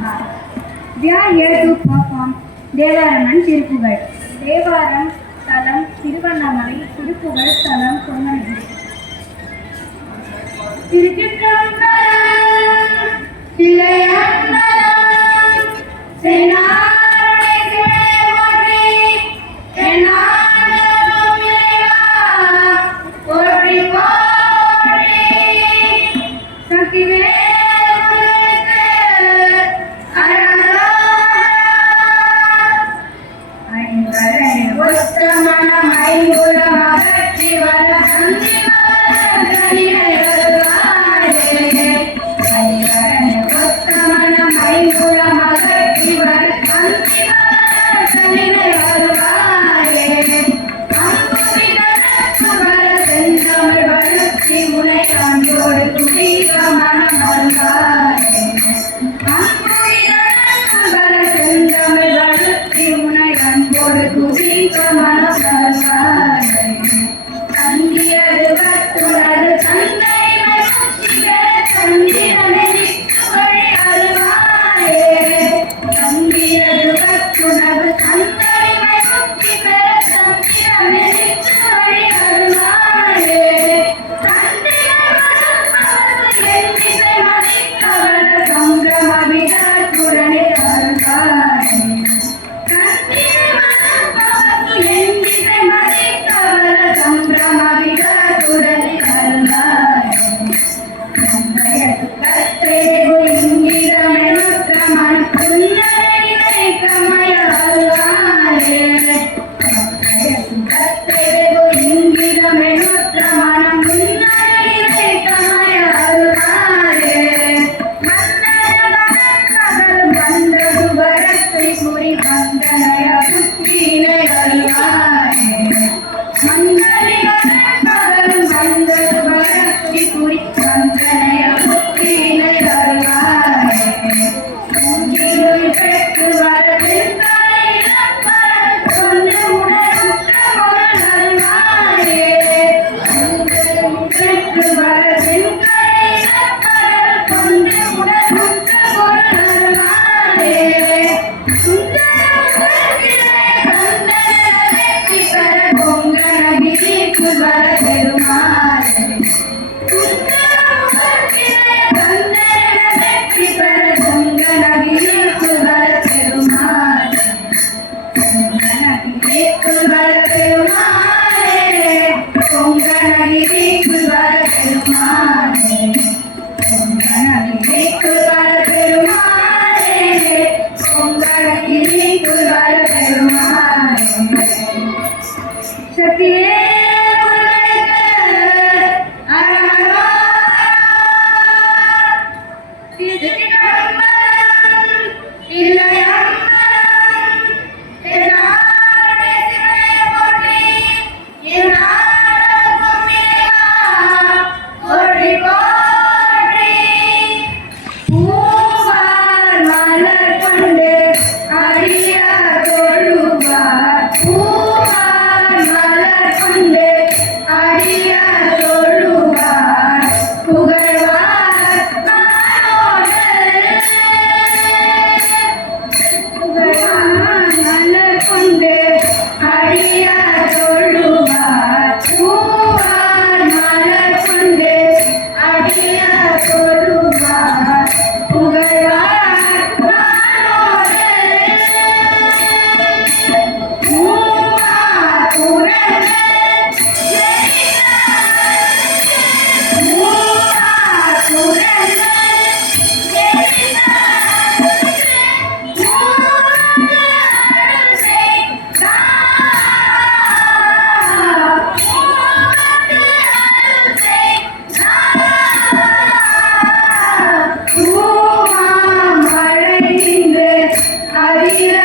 ஆனார். They are here to perform தேவாரமன் Thiruppugazh Thevaram தலம் திருவண்ணாமலை திருப்புகழ் தலம் சொன்னது திருச்சிற்றம்பலம் Sim, tá. We Santa Maria. Sunday. Gracias.